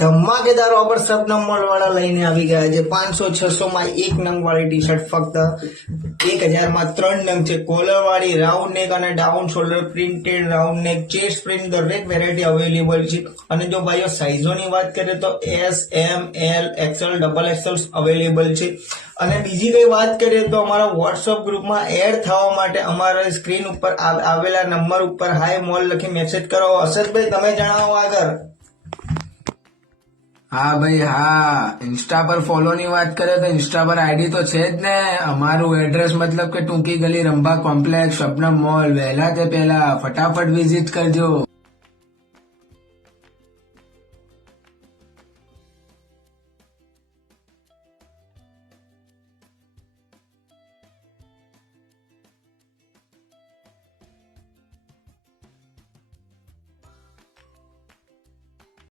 ધમાકેદાર ઓફર સબ નંબર વાળા લઈને આવી ગયા છે 500-600 માં એક નંગ વાળી ટી શર્ટ ફક્ત 1000 માં 3 નંગ છે. કોલર વાળી રાઉન્ડ નેક અને down shoulder printed round neck chest print દરેક વેરાયટી અવેલેબલ છે. અને જો ભાઈઓ સાઇઝોની વાત કરીએ તો S, M, L, XL, double XL available છે. અને બીજી કઈ વાત કરીએ તો અમારા વોટ્સઅપ ગ્રુપમાં એડ થવા માટે અમારા સ્ક્રીન ઉપર આવેલા નંબર ઉપર હાય મોલ લખી મેસેજ કરો. અસરભાઈ તમે જણાવો આગળ. હા ભાઈ હા, ઇન્સ્ટા પર ફોલો ની વાત કરીએ તો ઇન્સ્ટા પર આઈડી તો છે જ ને. અમારું એડ્રેસ મતલબ કે ટૂંકી ગલી રંભા કોમ્પ્લેક્સ શબનમ મોલ. વહેલા તે પહેલા ફટાફટ વિઝિટ કરજો.